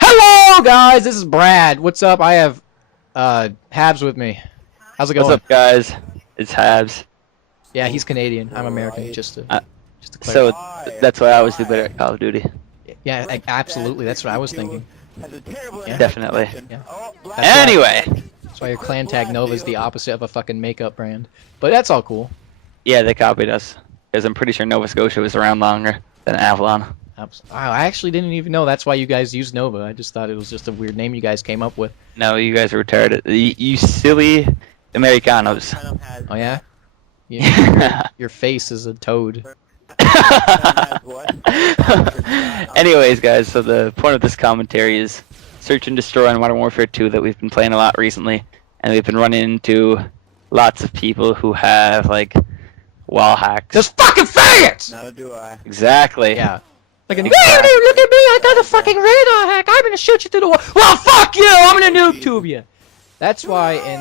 Hello, guys. This is Brad. What's up? I have Habs with me. How's it going? What's up, guys? It's Habs. Yeah, he's Canadian. I'm American. Just to clarify. So that's why I was do better at Call of Duty. Yeah, absolutely. That's what I was thinking. Yeah. Definitely. Yeah. That's why your clan tag Nova is the opposite of a fucking makeup brand. But that's all cool. Yeah, they copied us because I'm pretty sure Nova Scotia was around longer than Avalon. I actually didn't even know that's why you guys use Nova. I just thought it was just a weird name you guys came up with. No, you guys are retarded. You silly Americanos. Oh yeah? Yeah. Your face is a toad. Anyways, guys, so the point of this commentary is Search and Destroy on Modern Warfare 2 that we've been playing a lot recently, and we've been running into lots of people who have, like, wall hacks. Just fucking faggots! Now do I. Exactly. Yeah. Like, look at me, I got a fucking radar hack, I'm gonna shoot you through the wall. Well, fuck you, I'm gonna noob tube you. That's why in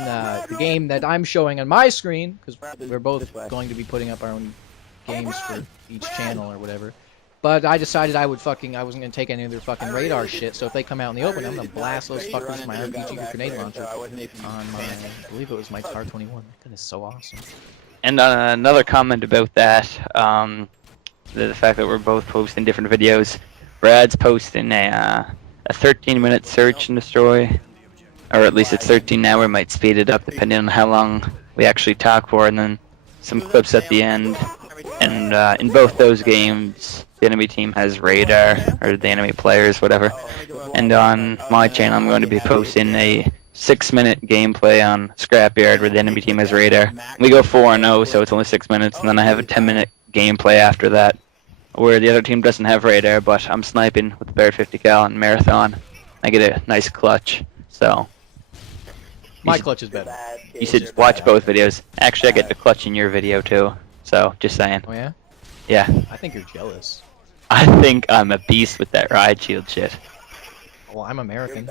the game that I'm showing on my screen, because we're both going to be putting up our own games for each channel or whatever, but I decided I wasn't gonna take any of their fucking radar shit, so if they come out in the open, I'm gonna blast those fuckers with my RPG grenade launcher on my, I believe it was my TAR-21. That is so awesome. And another comment about that, the fact that we're both posting different videos. Brad's posting a 13-minute search and destroy, or at least it's 13 now. We might speed it up depending on how long we actually talk for, and then some clips at the end. And in both those games, the enemy team has radar, or the enemy players, whatever. And on my channel, I'm going to be posting a 6-minute gameplay on Scrapyard where the enemy team has radar. We go 4-0, so it's only 6 minutes, and then I have a 10-minute gameplay after that where the other team doesn't have radar, but I'm sniping with the Barrett 50 cal and Marathon. I get a nice clutch, so My clutch is better. you should watch both videos. Actually, I get the clutch in your video too, so just saying. Oh yeah? Yeah. I think you're jealous. I think I'm a beast with that riot shield shit. Well, I'm American.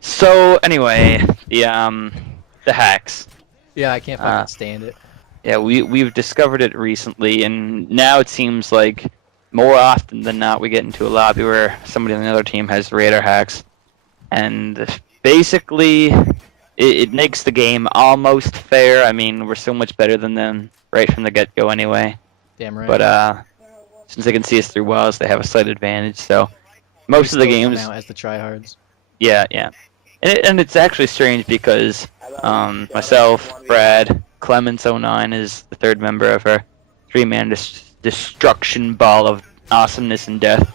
So anyway, the hacks. Yeah, I can't fucking stand it. Yeah, we've discovered it recently, and now it seems like more often than not we get into a lobby where somebody on the other team has radar hacks, and basically it makes the game almost fair. I mean, we're so much better than them right from the get-go anyway. Damn right. But since they can see us through walls, they have a slight advantage. So most of the games, now as the tryhards. yeah. And it's actually strange because myself, Brad, Clements09 is the third member of our 3-man destruction ball of awesomeness and death.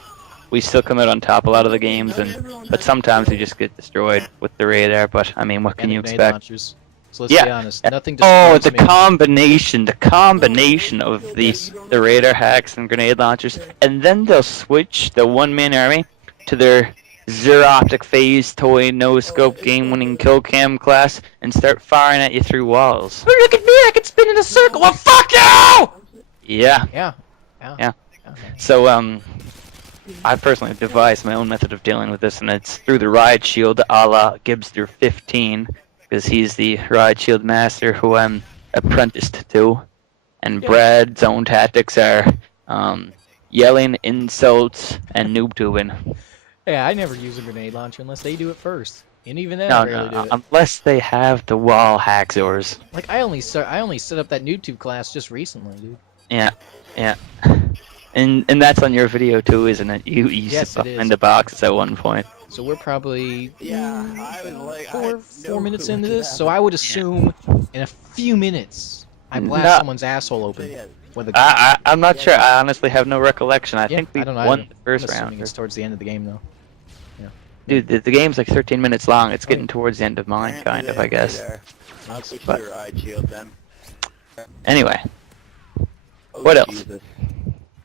We still come out on top a lot of the games, but sometimes we just get destroyed with the radar. But I mean, what can you expect? Launchers. So let's be honest, nothing Oh, destroys the me. combination of the radar hacks and grenade launchers, and then they'll switch the one-man army to their zero-optic phase toy no-scope game-winning kill cam class and start firing at you through walls. Oh, look at me! I can spin in a circle. Well, fuck you! Yeah. Yeah. So I personally devised my own method of dealing with this, and it's through the riot shield, a la Gibbs through 15, because he's the riot shield master who I'm apprenticed to, and Brad's own tactics are yelling, insults, and noob tubing. Yeah, I never use a grenade launcher unless they do it first, and even then, I rarely do it. Unless they have the wall hacks yours. Like I only set up that noob class just recently, dude. Yeah. And that's on your video too, isn't it? You Yes, sit it is. behind the boxes at one point. So we're probably four four minutes into this. So I would assume in a few minutes I blast someone's asshole open. With a I'm not sure. I honestly have no recollection. I think we I don't know, won the first I'm assuming round. it's towards the end of the game though. Dude, the game's like 13 minutes long. It's getting towards the end of mine, kind of, I guess. But anyway, what else?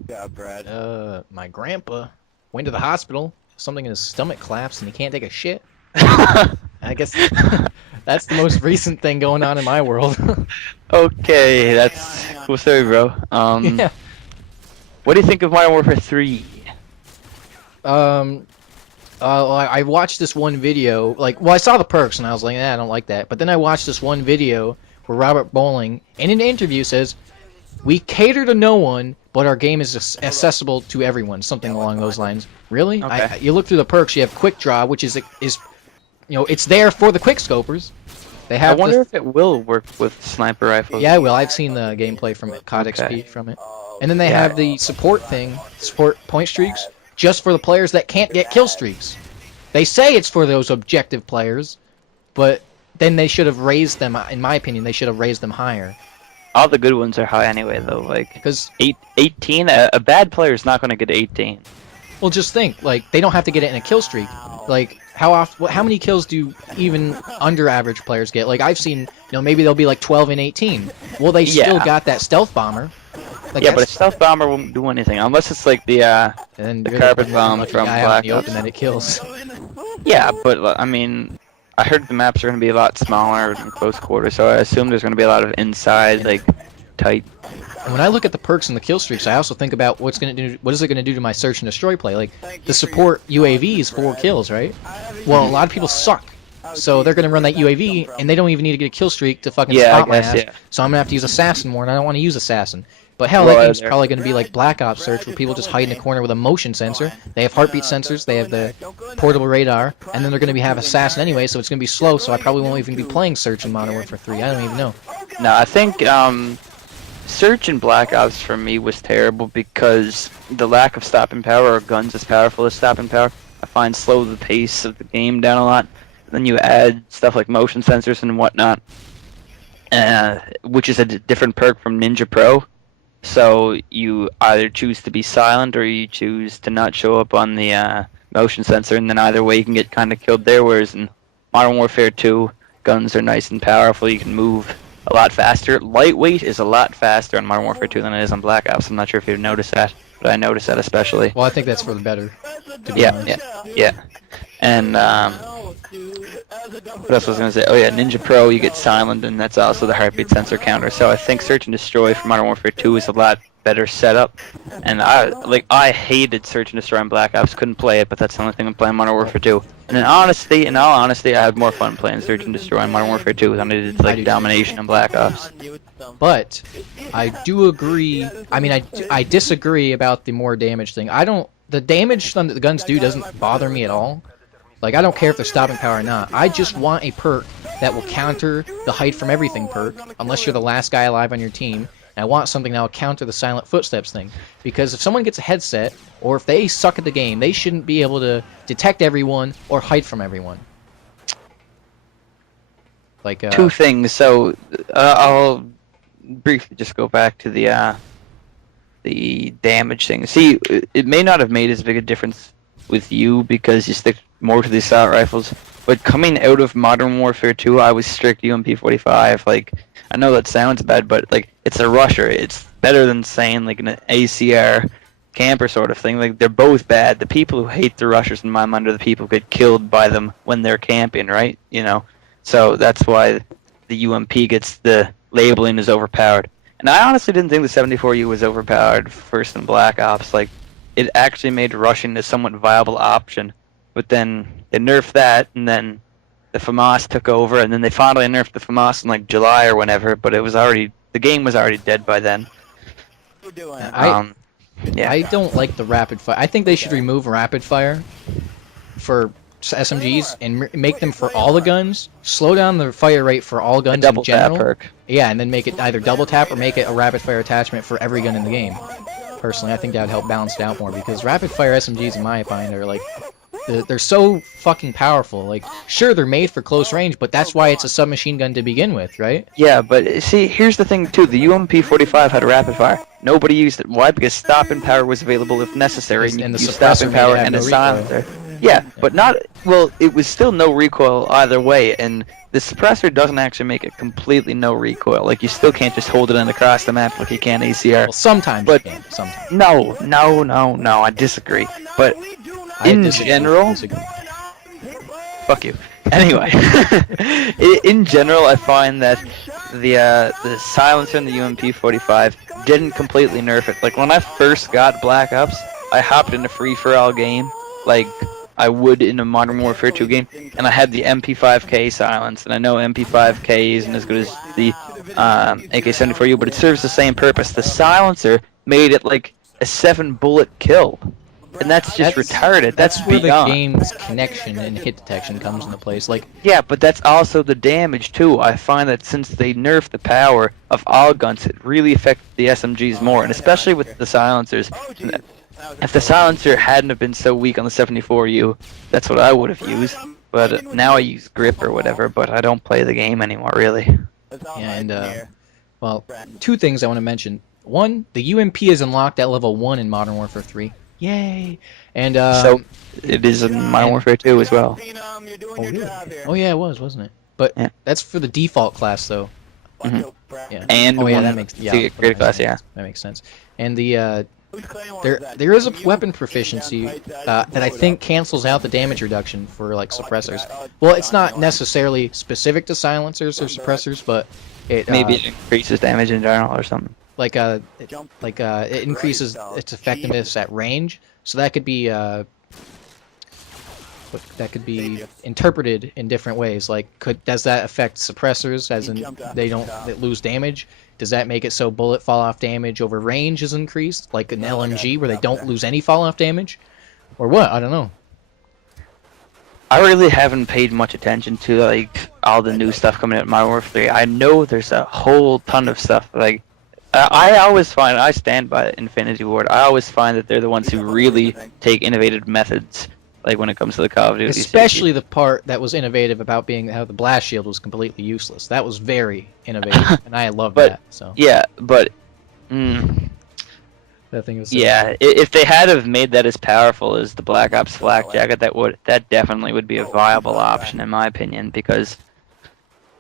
Yeah, Brad. My grandpa went to the hospital. Something in his stomach collapsed and he can't take a shit. I guess that's the most recent thing going on in my world. Okay, that's cool story, bro. Yeah. What do you think of Modern Warfare 3? I watched this one video, I saw the perks and I was like, I don't like that. But then I watched this one video where Robert Bowling, in an interview, says, "We cater to no one, but but our game is accessible to everyone, something along those lines. Really? Okay. You look through the perks, you have quick draw, which is it's there for the quick scopers. They I have wonder if it will work with sniper rifles. Yeah, well, I've seen the gameplay from it, COD XP from it. And then they Yeah. have the support point streaks, just for the players that can't get kill streaks. They say it's for those objective players, but then they should have raised them, in my opinion, they should have raised them higher. All the good ones are high anyway, though. Like, Because, 18, a bad player is not going to get 18. well, just think, like, they don't have to get it in a kill streak. Like, how many kills do even under average players get? Like, I've seen, maybe they'll be like 12 and 18. Well, they still Yeah. got that stealth bomber. Like, Yeah, but a stealth bomber won't do anything unless it's like the and the you're carpet bomb lucky from guy out in Black the Ops. open that it kills. Yeah, but I mean, I heard the maps are going to be a lot smaller in close quarters, so I assume there's going to be a lot of inside, like, tight. And when I look at the perks and the kill streaks, I also think about what is it going to do to my search and destroy play? Like, the support UAV is 4 kills, right? Well, a lot of people suck. So they're going to run that UAV, and they don't even need to get a kill streak to fucking Yeah, I stop my guess, ass. yeah. So I'm going to have to use Assassin more, and I don't want to use Assassin. But hell, Well, that game's there. probably going to be like Black Ops Search, where people just hide in a corner with a motion sensor. They have heartbeat sensors, they have the portable radar, and then they're going to have Assassin anyway, so it's going to be slow, so I probably won't even be playing Search in Modern Warfare 3. I don't even know. No, I think Search in Black Ops for me was terrible because the lack of stopping power or guns as powerful as stopping power, I find slow the pace of the game down a lot. Then you add stuff like motion sensors and whatnot, which is a different perk from Ninja Pro. So you either choose to be silent or you choose to not show up on the motion sensor, and then either way you can get kind of killed there. Whereas in Modern Warfare 2, guns are nice and powerful. You can move a lot faster. Lightweight is a lot faster on Modern Warfare 2 than it is on Black Ops. I'm not sure if you've noticed that, but I noticed that especially. Well, I think that's for the better, to be Yeah, honest. yeah. And what else was I going to say? Oh yeah, Ninja Pro, you get silent, and that's also the heartbeat sensor counter. So I think Search and Destroy for Modern Warfare 2 is a lot better setup. And I hated Search and Destroy on Black Ops, couldn't play it, but that's the only thing I'm playing Modern Warfare 2. And in all honesty, I had more fun playing Search and Destroy on Modern Warfare 2 than I did like Domination on Black Ops. But I do agree. I mean, I disagree about the more damage thing. The damage that the guns do doesn't bother me at all. Like, I don't care if they're stopping power or not. I just want a perk that will counter the hide from everything perk, unless you're the last guy alive on your team. And I want something that will counter the silent footsteps thing. Because if someone gets a headset, or if they suck at the game, they shouldn't be able to detect everyone or hide from everyone. Like, Two things. So I'll briefly just go back to the damage thing. See, it may not have made as big a difference with you because you stick more to the assault rifles, but coming out of Modern Warfare 2, I was strict UMP45. Like, I know that sounds bad, but like, it's a rusher. It's better than saying like an ACR camper sort of thing. Like, they're both bad. The people who hate the rushers in my mind are the people who get killed by them when they're camping, right? So that's why the UMP gets the labeling as overpowered. And I honestly didn't think the 74U was overpowered first in Black Ops. Like, it actually made rushing a somewhat viable option. But then they nerfed that, and then the FAMAS took over, and then they finally nerfed the FAMAS in like July or whenever. But the game was already dead by then. I don't like the rapid fire. I think they should remove rapid fire for SMGs and make them for all the guns. Slow down the fire rate for all guns in Double general. tap perk. Yeah, and then make it either double tap or make it a rapid fire attachment for every gun in the game. Personally, I think that would help balance it out more, because rapid fire SMGs, in my opinion, are like, they're so fucking powerful. Like, sure, they're made for close range, but that's why it's a submachine gun to begin with, right? Yeah, but see, here's the thing too. The UMP45 had a rapid fire. Nobody used it. Why? Because stopping power was available if necessary. And the you suppressor stopping made it power have and no a recoil. silencer. Yeah, but not. Well, it was still no recoil either way, and the suppressor doesn't actually make it completely no recoil. Like, you still can't just hold it in across the map like you can ACR. Well, sometimes But- you can. Sometimes. No, I disagree. But I in disagree. general, fuck you. Anyway, in general, I find that the silencer in the UMP45 didn't completely nerf it. Like, when I first got Black Ops, I hopped in a free-for-all game, like I would in a Modern Warfare 2 game, and I had the MP5K silence, and I know MP5K isn't as good as the AK-74U, but it serves the same purpose. The silencer made it like a 7-bullet kill, and that's just retarded. That's where beyond. the game's connection and hit detection comes into place. Like, Yeah, but that's also the damage too. I find that since they nerfed the power of all guns, it really affected the SMGs more, and especially with the silencers. If the silencer hadn't have been so weak on the 74U, that's what I would have used. But now I use grip or whatever, but I don't play the game anymore, really. yeah, and well, two things I want to mention. One, the UMP is unlocked at level 1 in Modern Warfare 3. Yay! And So it is in Modern Warfare 2 as well. oh, really? Oh yeah, it was, wasn't it? But Yeah. that's for the default class, though. Mhm. Yeah. And Oh yeah, one that makes secret class, yeah. That makes sense. And the there is a weapon proficiency that I think cancels out the damage reduction for like suppressors. Well, it's not necessarily specific to silencers or suppressors, but it Maybe it increases damage in general or something. it increases its effectiveness at range. So that could be interpreted in different ways. Like, does that affect suppressors, as in they lose damage? Does that make it so bullet fall-off damage over range is increased, like an LMG where they don't lose any fall-off damage? Or what? I don't know. I really haven't paid much attention to like all the new stuff coming out in Modern Warfare 3. I know there's a whole ton of stuff. Like I always find, I stand by Infinity Ward. I always find that they're the ones who really take innovative methods, like when it comes to the Call of Duty. Especially the part that was innovative about being how the blast shield was completely useless. That was very innovative, and I loved that. So yeah, but that thing was yeah, if they had have made that as powerful as the Black Ops Flak Jacket, that definitely would be a viable option in my opinion, because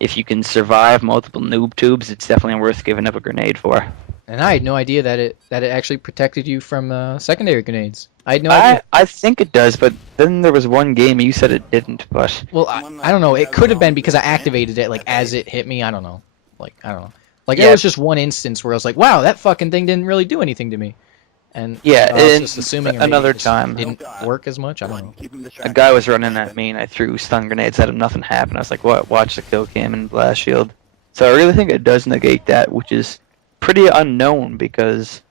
if you can survive multiple noob tubes, it's definitely worth giving up a grenade for. And I had no idea that it actually protected you from secondary grenades. I had no idea. I think it does, but then there was one game you said it didn't. But Well, I don't know. It could have been because I activated it like as it hit me. I don't know. I don't know. Like, Yeah. there was just one instance where I was like, wow, that fucking thing didn't really do anything to me. And yeah, I was and just assuming maybe another it just time didn't work as much. I don't know. a guy was running at me and I threw stun grenades at him. Nothing happened. I was like, what? Watch the kill cam and blast shield. So I really think it does negate that, which is pretty unknown because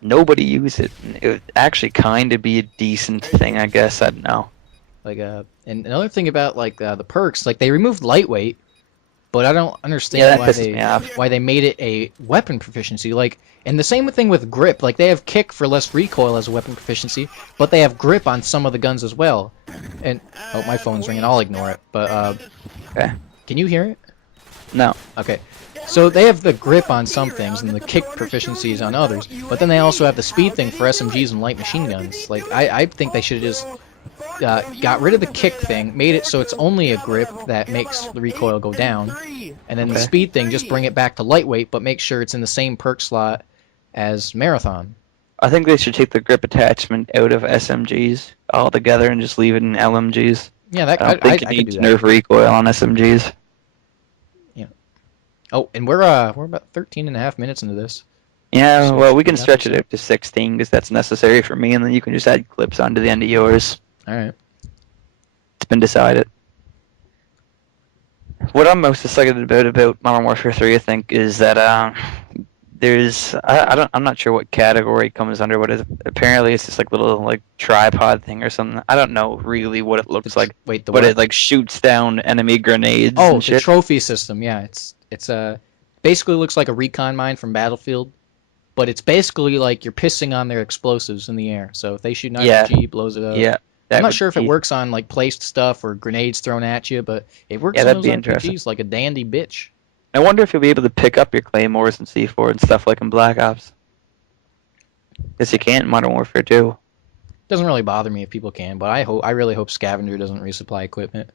nobody used it. And it would actually kind of be a decent thing, I guess. I don't know. Like, and another thing about like the perks, like they removed lightweight, but I don't understand that pisses me off. why they made it a weapon proficiency. Like, and the same thing with grip. Like, they have kick for less recoil as a weapon proficiency, but they have grip on some of the guns as well. And oh, my phone's ringing. I'll ignore it. But Okay. can you hear it? No. Okay. So they have the grip on some things and the kick proficiencies on others, but then they also have the speed thing for SMGs and light machine guns. Like, I think they should have just got rid of the kick thing, made it so it's only a grip that makes the recoil go down, and then the speed thing, just bring it back to lightweight, but make sure it's in the same perk slot as marathon. I think they should take the grip attachment out of SMGs altogether and just leave it in LMGs. Yeah, that I don't think I you could need do to that. nerf recoil on SMGs. Oh, and we're about 13.5 minutes into this. Yeah, So well, we it's can good stretch it episode. out to 16 because that's necessary for me, and then you can just add clips onto the end of yours. All right. It's been decided. What I'm most excited about Modern Warfare 3, I think, is that I'm not sure what category it comes under. What is apparently it's just like little like tripod thing or something. I don't know really what it looks like, Wait, the but what? it like shoots down enemy grenades. Oh, and the shit. trophy system. Yeah, it's basically looks like a recon mine from Battlefield, but it's basically like you're pissing on their explosives in the air. So if they shoot an Yeah. RPG, it blows it up. Yeah, I'm not would sure if it be- works on like placed stuff or grenades thrown at you, but it works Yeah, on that'd those be RPGs interesting. like a dandy bitch. I wonder if you'll be able to pick up your claymores and C4 and stuff like in Black Ops. Guess you can't in Modern Warfare 2. Doesn't really bother me if people can, but I really hope Scavenger doesn't resupply equipment.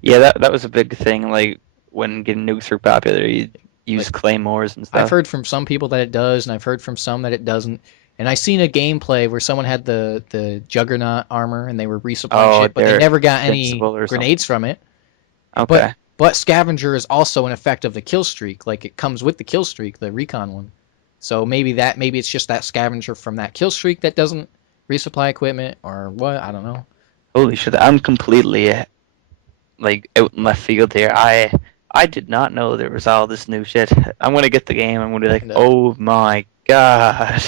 Yeah, that was a big thing. Like when getting nukes were popular, you use claymores and stuff. I've heard from some people that it does, and I've heard from some that it doesn't. And I seen a gameplay where someone had the Juggernaut armor, and they were resupplying shit, but they they're never got any invincible or grenades from it. Okay. But Scavenger is also an effect of the kill streak. Like, it comes with the kill streak, the recon one. So maybe it's just that Scavenger from that kill streak that doesn't resupply equipment, or what? I don't know. Holy shit! I'm completely like out in left field here. I did not know there was all this new shit. I'm gonna get the game. I'm gonna be like, No. oh my God.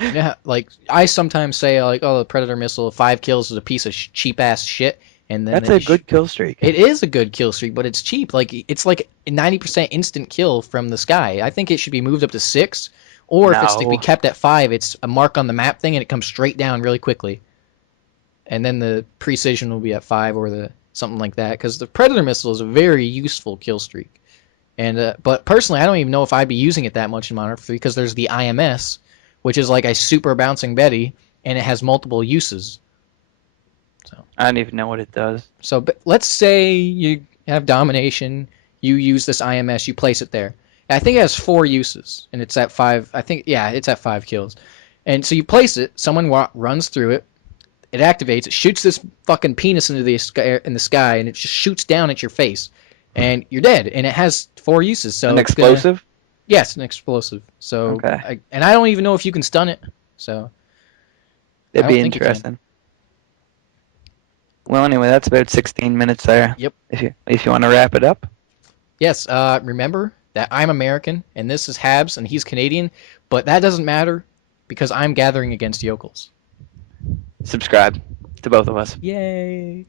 Yeah, like I sometimes say, like, oh, the Predator missile, 5 kills is a piece of cheap ass shit, and then That's a good kill streak. It is a good kill streak, but it's cheap. Like it's like a 90% instant kill from the sky. I think it should be moved up to 6, or if it's to be No. kept at 5, it's a mark on the map thing and it comes straight down really quickly. And then the precision will be at 5 or the something like that, because the Predator missile is a very useful kill streak. And but personally, I don't even know if I'd be using it that much in Modern Warfare 3 because there's the IMS, which is like a super bouncing Betty, and it has multiple uses. So I don't even know what it does. So but let's say you have domination, you use this IMS, you place it there. I think it has 4 uses, and it's at 5. I think, yeah, it's at 5 kills. And so you place it, someone runs through it, it activates, it shoots this fucking penis into the sky, and it just shoots down at your face, and you're dead. And it has 4 uses. So An it's gonna, explosive? yes, an explosive. So Okay. and I don't even know if you can stun it. So That'd I be don't think you can. interesting. Well, anyway, that's about 16 minutes there. Yep. If you want to wrap it up. Yes, remember that I'm American and this is Habs and he's Canadian, but that doesn't matter because I'm gathering against yokels. Subscribe to both of us. Yay!